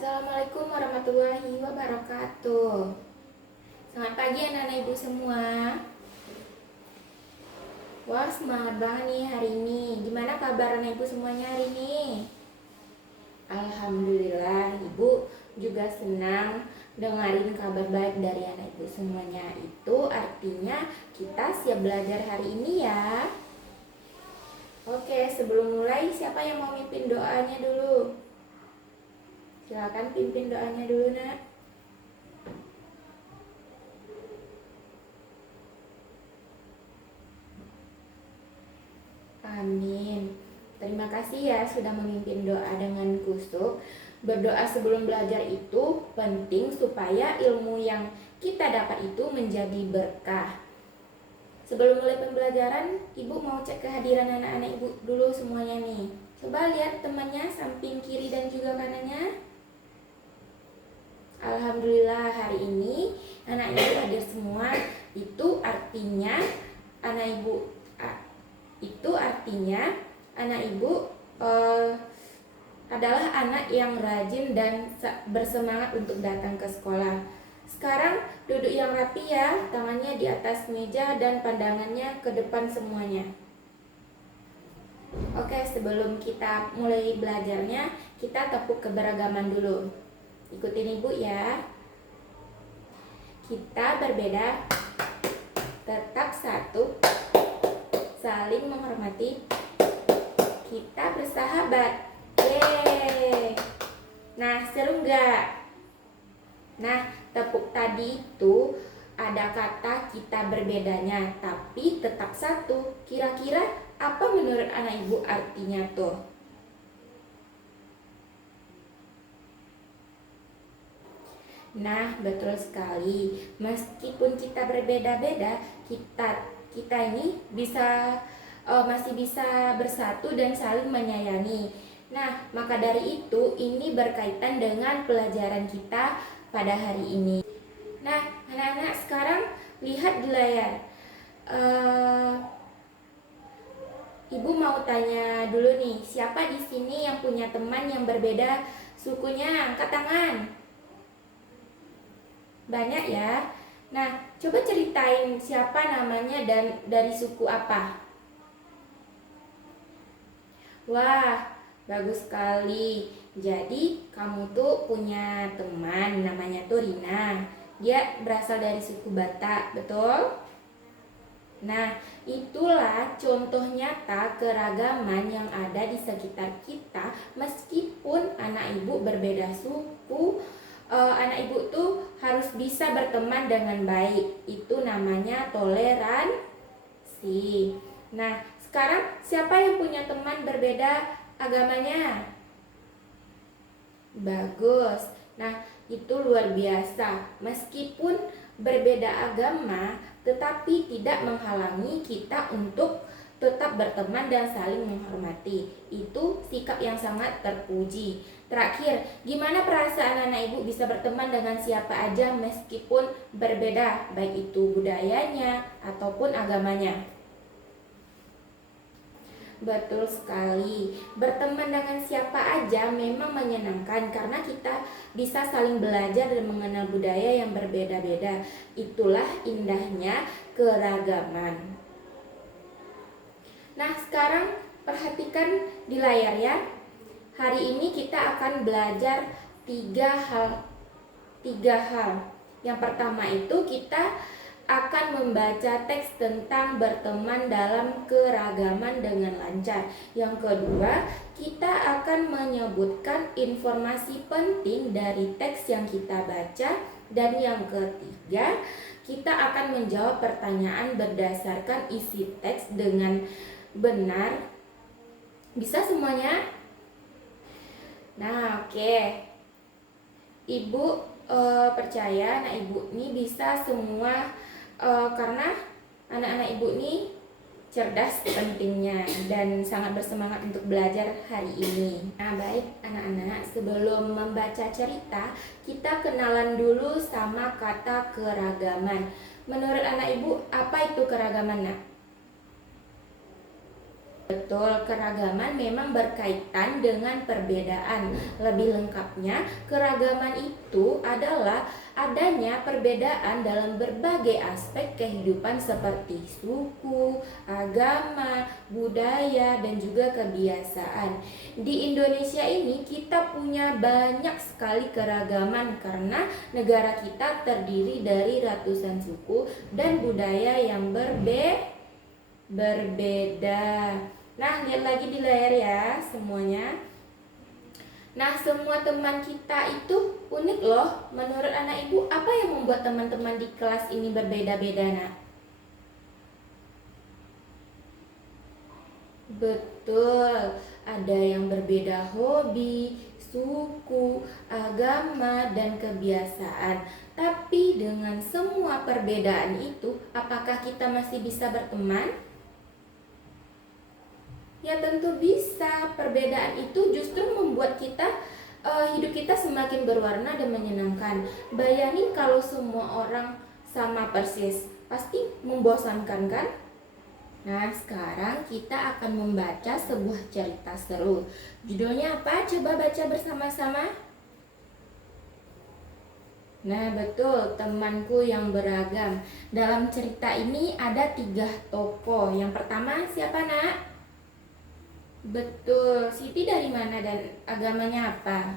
Assalamualaikum warahmatullahi wabarakatuh. Selamat pagi anak-anak ibu semua. Wah, semangat banget nih hari ini. Gimana kabar anak ibu semuanya hari ini? Alhamdulillah, ibu juga senang dengerin kabar baik dari anak ibu semuanya. Itu artinya kita siap belajar hari ini ya. Oke, sebelum mulai siapa yang mau mimpin doanya dulu? Silakan pimpin doanya dulu, Nak. Amin. Terima kasih ya sudah memimpin doa dengan kusuk. Berdoa sebelum belajar itu penting supaya ilmu yang kita dapat itu menjadi berkah. Sebelum mulai pembelajaran, ibu mau cek kehadiran anak-anak ibu dulu semuanya nih. Coba lihat temannya samping kiri dan juga kanannya. Alhamdulillah hari ini anak ibu hadir semua. Itu artinya anak ibu adalah anak yang rajin dan bersemangat untuk datang ke sekolah. Sekarang duduk yang rapi ya, tangannya di atas meja dan pandangannya ke depan semuanya. Oke, sebelum kita mulai belajarnya, kita tepuk keberagaman dulu. Ikutin ibu ya. Kita berbeda, tetap satu, saling menghormati, kita bersahabat. Yeay. Nah, seru nggak? Nah, tepuk tadi itu ada kata kita berbedanya, tapi tetap satu. Kira-kira apa menurut anak ibu artinya tuh? Nah, betul sekali. Meskipun kita berbeda-beda, kita ini masih bisa bersatu dan saling menyayangi. Nah, maka dari itu ini berkaitan dengan pelajaran kita pada hari ini. Nah, anak-anak sekarang lihat di layar. Ibu mau tanya dulu nih, siapa di sini yang punya teman yang berbeda sukunya? Angkat tangan. Banyak ya. Nah, coba ceritain siapa namanya dan dari suku apa. Wah, bagus sekali. Jadi kamu tuh punya teman namanya tuh Rina. Dia berasal dari suku Batak, betul? Nah, itulah contoh nyata keragaman yang ada di sekitar kita. Meskipun anak ibu berbeda suku, anak ibu tuh harus bisa berteman dengan baik. Itu namanya toleransi. Nah, sekarang siapa yang punya teman berbeda agamanya? Bagus. Nah, itu luar biasa. Meskipun berbeda agama, tetapi tidak menghalangi kita untuk tetap berteman dan saling menghormati. Itu sikap yang sangat terpuji. Terakhir, gimana perasaan anak ibu bisa berteman dengan siapa aja meskipun berbeda, baik itu budayanya ataupun agamanya? Betul sekali. Berteman dengan siapa aja memang menyenangkan karena kita bisa saling belajar dan mengenal budaya yang berbeda-beda. Itulah indahnya keragaman. Nah, sekarang perhatikan di layar ya. Hari ini kita akan belajar tiga hal. Yang pertama itu kita akan membaca teks tentang berteman dalam keragaman dengan lancar. Yang kedua, kita akan menyebutkan informasi penting dari teks yang kita baca. Dan yang ketiga, kita akan menjawab pertanyaan berdasarkan isi teks dengan benar. Bisa semuanya? Nah, oke. Ibu percaya anak ibu ini bisa semua karena anak-anak ibu ini cerdas pentingnya dan sangat bersemangat untuk belajar hari ini. Nah, baik anak-anak, sebelum membaca cerita, kita kenalan dulu sama kata keragaman. Menurut anak ibu, apa itu keragaman, Nak? Betul, keragaman memang berkaitan dengan perbedaan. Lebih lengkapnya, keragaman itu adalah adanya perbedaan dalam berbagai aspek kehidupan seperti suku, agama, budaya, dan juga kebiasaan. Di Indonesia ini kita punya banyak sekali keragaman karena negara kita terdiri dari ratusan suku dan budaya yang berbeda. Nah, lihat lagi di layar ya semuanya. Nah, semua teman kita itu unik loh. Menurut anak ibu, apa yang membuat teman-teman di kelas ini berbeda-beda, nak? Betul, ada yang berbeda hobi, suku, agama, dan kebiasaan. Tapi dengan semua perbedaan itu, apakah kita masih bisa berteman? Ya tentu bisa. Perbedaan itu justru membuat hidup kita semakin berwarna dan menyenangkan. Bayangin kalau semua orang sama persis, pasti membosankan kan? Nah, sekarang kita akan membaca sebuah cerita seru. Judulnya apa? Coba baca bersama-sama. Nah, betul, temanku yang beragam. Dalam cerita ini ada 3 tokoh. Yang pertama siapa, nak? Betul, Siti dari mana dan agamanya apa?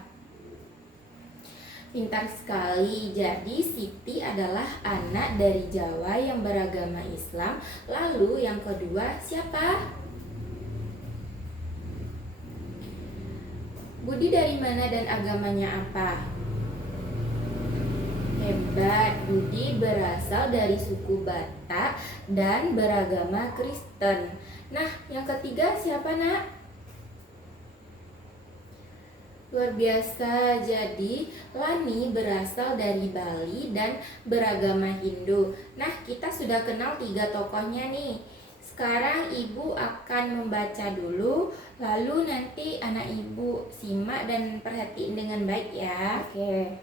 Pintar sekali. Jadi Siti adalah anak dari Jawa yang beragama Islam. Lalu yang kedua siapa? Budi dari mana dan agamanya apa? Hebat, Budi berasal dari suku Batak dan beragama Kristen. Nah, yang ketiga siapa, nak? Luar biasa, jadi Lani berasal dari Bali dan beragama Hindu. Nah, kita sudah kenal 3 tokohnya nih. Sekarang ibu akan membaca dulu, lalu nanti anak ibu simak dan perhatiin dengan baik ya. Oke.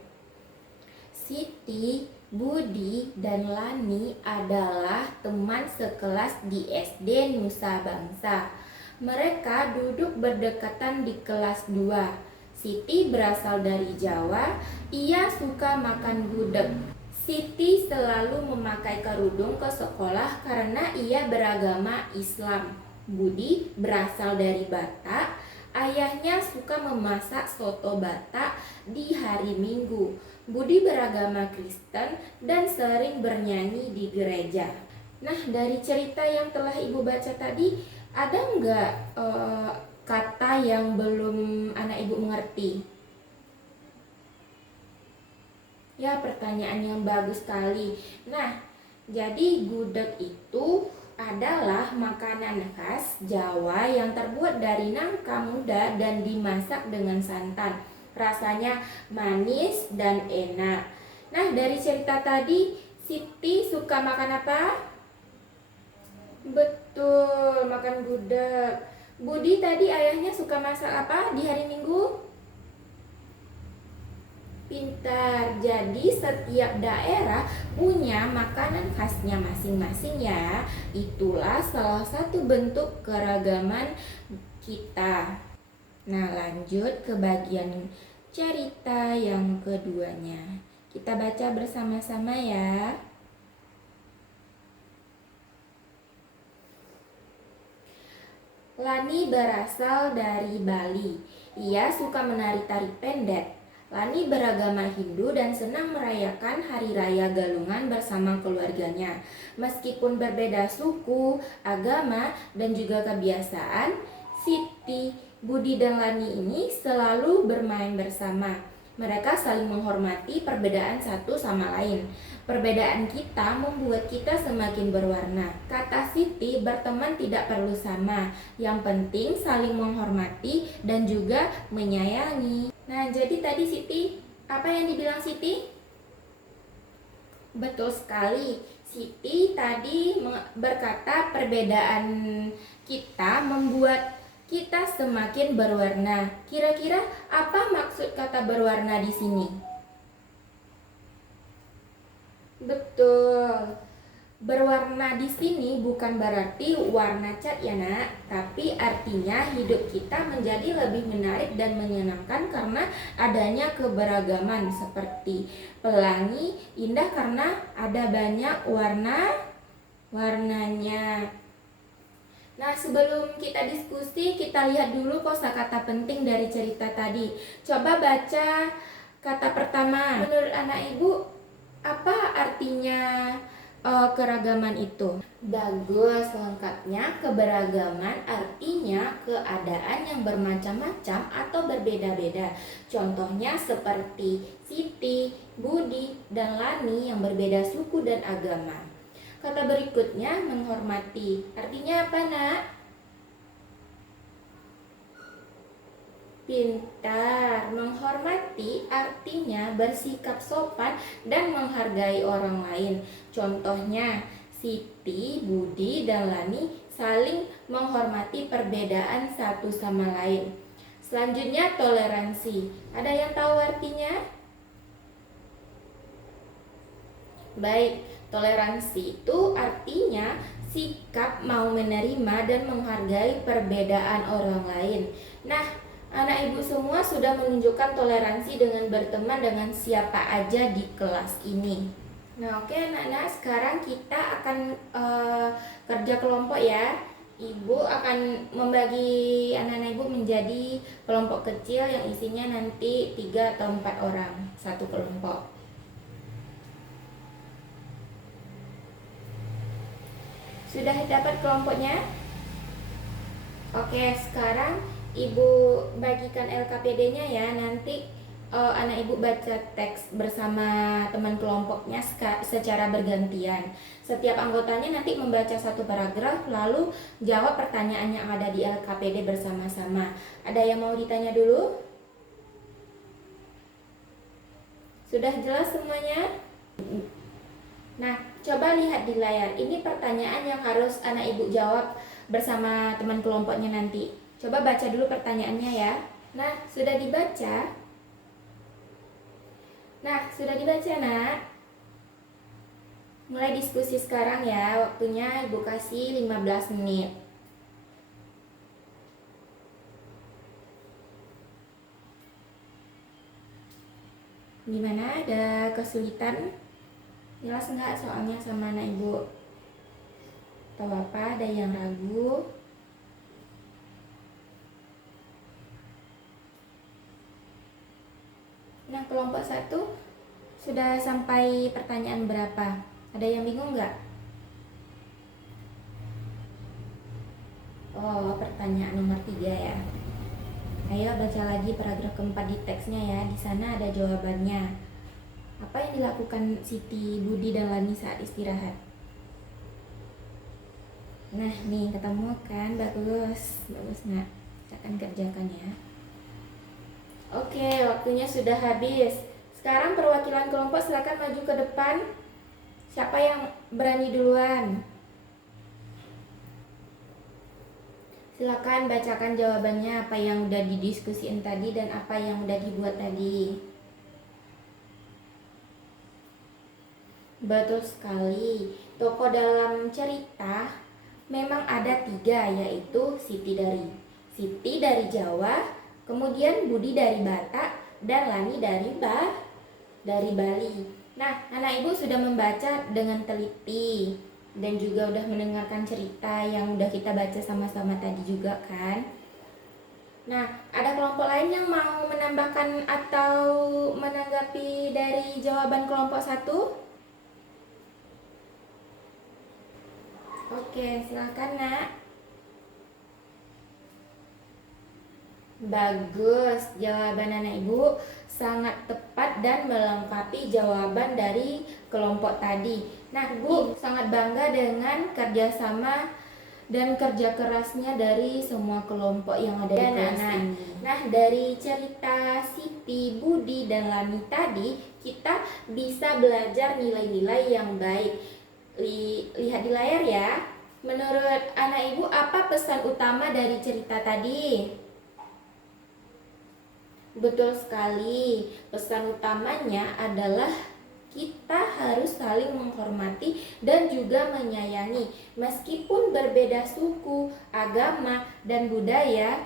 Siti, Budi, dan Lani adalah teman sekelas di SD Nusa Bangsa. Mereka duduk berdekatan di kelas 2. Siti berasal dari Jawa, ia suka makan gudeg. Siti selalu memakai kerudung ke sekolah karena ia beragama Islam. Budi berasal dari Batak, ayahnya suka memasak soto Batak di hari Minggu. Budi beragama Kristen dan sering bernyanyi di gereja. Nah, dari cerita yang telah ibu baca tadi, ada nggak kata yang belum anak ibu mengerti? Ya, pertanyaan yang bagus sekali. Nah, jadi gudeg itu adalah makanan khas Jawa yang terbuat dari nangka muda dan dimasak dengan santan. Rasanya manis dan enak. Nah, dari cerita tadi, Siti suka makan apa? Betul, makan gudeg. Budi tadi ayahnya suka masak apa di hari Minggu? Pintar. Jadi setiap daerah punya makanan khasnya masing-masing ya. Itulah salah satu bentuk keragaman kita. Nah, lanjut ke bagian cerita yang keduanya. Kita baca bersama-sama ya. Lani berasal dari Bali. Ia suka menari tari pendek. Lani beragama Hindu dan senang merayakan Hari Raya Galungan bersama keluarganya. Meskipun berbeda suku, agama, dan juga kebiasaan, Siti, Budi, dan Lani ini selalu bermain bersama. Mereka saling menghormati perbedaan satu sama lain. Perbedaan kita membuat kita semakin berwarna. Kata Siti, berteman tidak perlu sama. Yang penting saling menghormati dan juga menyayangi. Nah, jadi tadi Siti, apa yang dibilang Siti? Betul sekali. Siti tadi berkata perbedaan kita membuat kita semakin berwarna. Kira-kira apa maksud kata berwarna di sini? Betul. Berwarna di sini bukan berarti warna cat ya nak, tapi artinya hidup kita menjadi lebih menarik dan menyenangkan karena adanya keberagaman seperti pelangi indah karena ada banyak warnanya. Nah, sebelum kita diskusi, kita lihat dulu kosakata penting dari cerita tadi. Coba baca kata pertama. Menurut anak ibu, apa artinya keragaman itu? Bagus, lengkapnya keberagaman artinya keadaan yang bermacam-macam atau berbeda-beda. Contohnya seperti Siti, Budi, dan Lani yang berbeda suku dan agama. Kata berikutnya menghormati. Artinya apa nak? Pintar. Menghormati artinya bersikap sopan dan menghargai orang lain. Contohnya, Siti, Budi, dan Lani saling menghormati perbedaan satu sama lain. Selanjutnya toleransi. Ada yang tahu artinya? Baik, toleransi itu artinya sikap mau menerima dan menghargai perbedaan orang lain. Nah, anak ibu semua sudah menunjukkan toleransi dengan berteman dengan siapa aja di kelas ini. Nah, oke anak-anak, sekarang kita akan kerja kelompok ya. Ibu akan membagi anak-anak ibu menjadi kelompok kecil yang isinya nanti 3 atau 4 orang satu kelompok. Sudah dapat kelompoknya? Oke, sekarang ibu bagikan LKPD-nya ya. Nanti anak ibu baca teks bersama teman kelompoknya secara bergantian. Setiap anggotanya nanti membaca satu paragraf, lalu jawab pertanyaan yang ada di LKPD bersama-sama. Ada yang mau ditanya dulu? Sudah jelas semuanya? Nah, coba lihat di layar. Ini pertanyaan yang harus anak ibu jawab bersama teman kelompoknya nanti. Coba baca dulu pertanyaannya ya. Nah, sudah dibaca? Nah, sudah dibaca nak? Mulai diskusi sekarang ya. Waktunya ibu kasih 15 menit. Gimana? Ada kesulitan? Jelas enggak soalnya sama anak ibu? Tahu apa? Ada yang ragu? Nah, kelompok 1 sudah sampai pertanyaan berapa? Ada yang bingung enggak? Oh, pertanyaan nomor 3 ya. Ayo baca lagi paragraf keempat di teksnya ya. Di sana ada jawabannya. Apa yang dilakukan Siti, Budi, dan Lani saat istirahat? Nah, nih ketemu kan? Bagus nak. Kita akan kerjakan ya. Oke, waktunya sudah habis. Sekarang perwakilan kelompok silakan maju ke depan. Siapa yang berani duluan? Silakan bacakan jawabannya, apa yang udah didiskusiin tadi dan apa yang udah dibuat tadi. Betul sekali. Tokoh dalam cerita memang ada 3, yaitu Siti dari Jawa, kemudian Budi dari Batak, dan Lani dari Bali. Nah, anak ibu sudah membaca dengan teliti dan juga udah mendengarkan cerita yang udah kita baca sama-sama tadi juga kan. Nah, ada kelompok lain yang mau menambahkan atau menanggapi dari jawaban kelompok 1? Oke, silakan nak. Bagus, jawaban anak ibu sangat tepat dan melengkapi jawaban dari kelompok tadi. Nah, ibu sangat bangga dengan kerjasama dan kerja kerasnya dari semua kelompok yang ada di kelas ini. Nah, dari cerita Siti, Budi, dan Lani tadi, kita bisa belajar nilai-nilai yang baik. Lihat di layar ya. Menurut anak ibu, apa pesan utama dari cerita tadi? Betul sekali. Pesan utamanya adalah kita harus saling menghormati dan juga menyayangi meskipun berbeda suku, agama, dan budaya,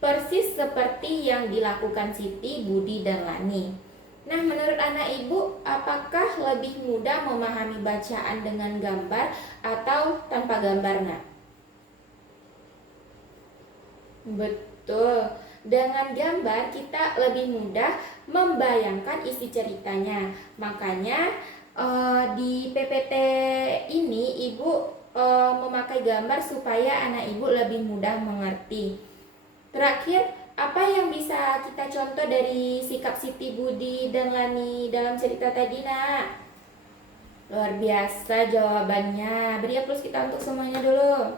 persis seperti yang dilakukan Siti, Budi, dan Lani. Nah, menurut anak ibu, apakah lebih mudah memahami bacaan dengan gambar atau tanpa gambar, Nak? Betul. Dengan gambar kita lebih mudah membayangkan isi ceritanya. Makanya di PPT ini ibu memakai gambar supaya anak ibu lebih mudah mengerti. Terakhir, apa yang bisa kita contoh dari sikap Siti, Budi, dan Lani dalam cerita tadi, Nak? Luar biasa jawabannya. Beri aplaus kita untuk semuanya dulu.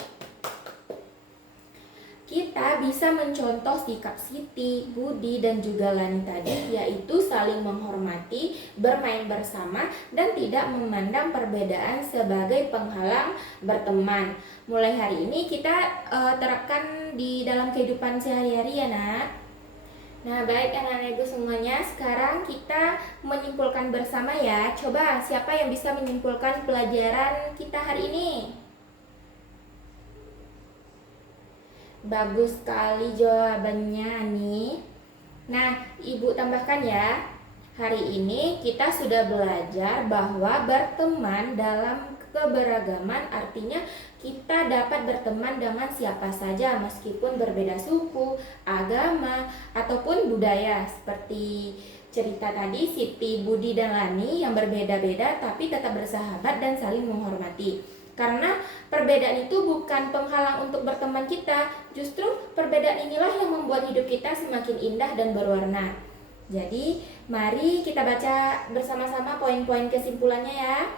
Kita bisa mencontoh sikap Siti, Budi, dan juga Lani tadi, yaitu saling menghormati, bermain bersama, dan tidak memandang perbedaan sebagai penghalang berteman. Mulai hari ini kita terapkan di dalam kehidupan sehari-hari ya, Nak. Nah, baik anak-anak ibu semuanya, sekarang kita menyimpulkan bersama ya. Coba siapa yang bisa menyimpulkan pelajaran kita hari ini? Bagus sekali jawabannya nih. Nah, ibu tambahkan ya. Hari ini kita sudah belajar bahwa berteman dalam keberagaman artinya kita dapat berteman dengan siapa saja meskipun berbeda suku, agama, ataupun budaya. Seperti cerita tadi Siti, Budi, dan Lani yang berbeda-beda tapi tetap bersahabat dan saling menghormati. Karena perbedaan itu bukan penghalang untuk berteman kita, justru perbedaan inilah yang membuat hidup kita semakin indah dan berwarna. Jadi, mari kita baca bersama-sama poin-poin kesimpulannya ya.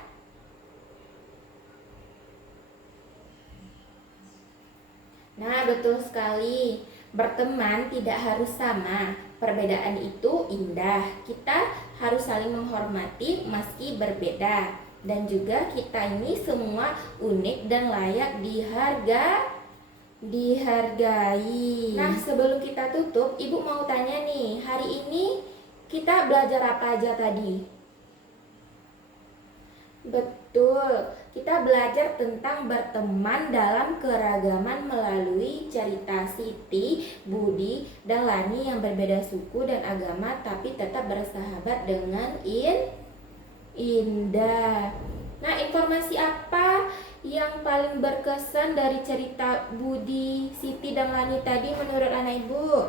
Nah, betul sekali. Berteman tidak harus sama. Perbedaan itu indah. Kita harus saling menghormati meski berbeda. Dan juga kita ini semua unik dan layak dihargai. Nah, sebelum kita tutup, ibu mau tanya nih, hari ini kita belajar apa aja tadi? Betul, kita belajar tentang berteman dalam keragaman melalui cerita Siti, Budi, dan Lani yang berbeda suku dan agama tapi tetap bersahabat dengan indah. Nah, informasi apa yang paling berkesan dari cerita Budi, Siti, dan Lani tadi menurut anak ibu?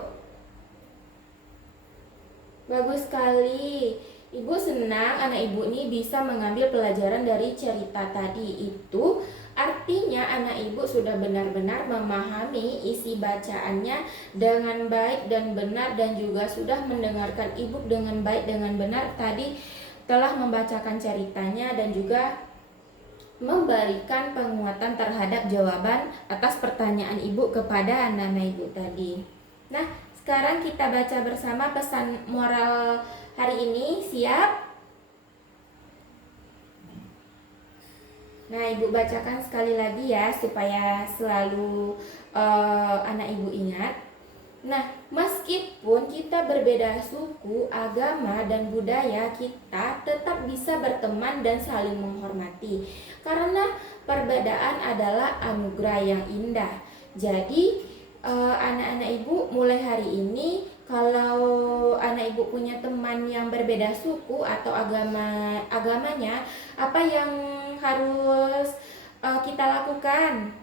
Bagus sekali. Ibu senang anak ibu ini bisa mengambil pelajaran dari cerita tadi. Itu artinya anak ibu sudah benar-benar memahami isi bacaannya dengan baik dan benar, dan juga sudah mendengarkan ibu dengan baik dengan benar tadi, telah membacakan ceritanya dan juga memberikan penguatan terhadap jawaban atas pertanyaan ibu kepada anak-anak ibu tadi. Nah, sekarang kita baca bersama pesan moral hari ini. Siap? Nah, ibu bacakan sekali lagi ya supaya selalu anak ibu ingat. Nah, meskipun kita berbeda suku, agama, dan budaya, kita tetap bisa berteman dan saling menghormati. Karena perbedaan adalah anugerah yang indah. Jadi, anak-anak ibu mulai hari ini, kalau anak ibu punya teman yang berbeda suku atau agamanya, apa yang harus kita lakukan?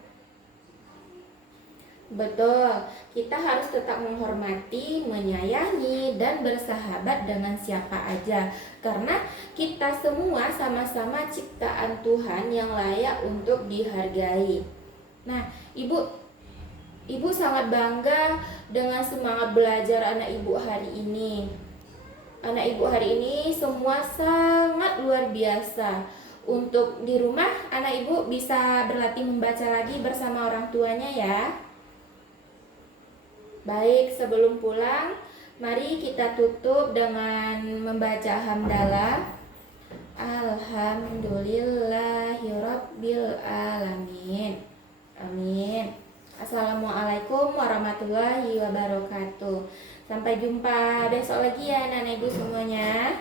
Betul, kita harus tetap menghormati, menyayangi, dan bersahabat dengan siapa aja. Karena kita semua sama-sama ciptaan Tuhan yang layak untuk dihargai. Nah, Ibu sangat bangga dengan semangat belajar anak ibu hari ini. Anak ibu hari ini semua sangat luar biasa. Untuk di rumah, anak ibu bisa berlatih membaca lagi bersama orang tuanya ya. Baik, sebelum pulang, mari kita tutup dengan membaca hamdalah. Alhamdulillahirabbil alamin. Amin. Assalamualaikum warahmatullahi wabarakatuh. Sampai jumpa besok lagi ya anak-anak ibu semuanya.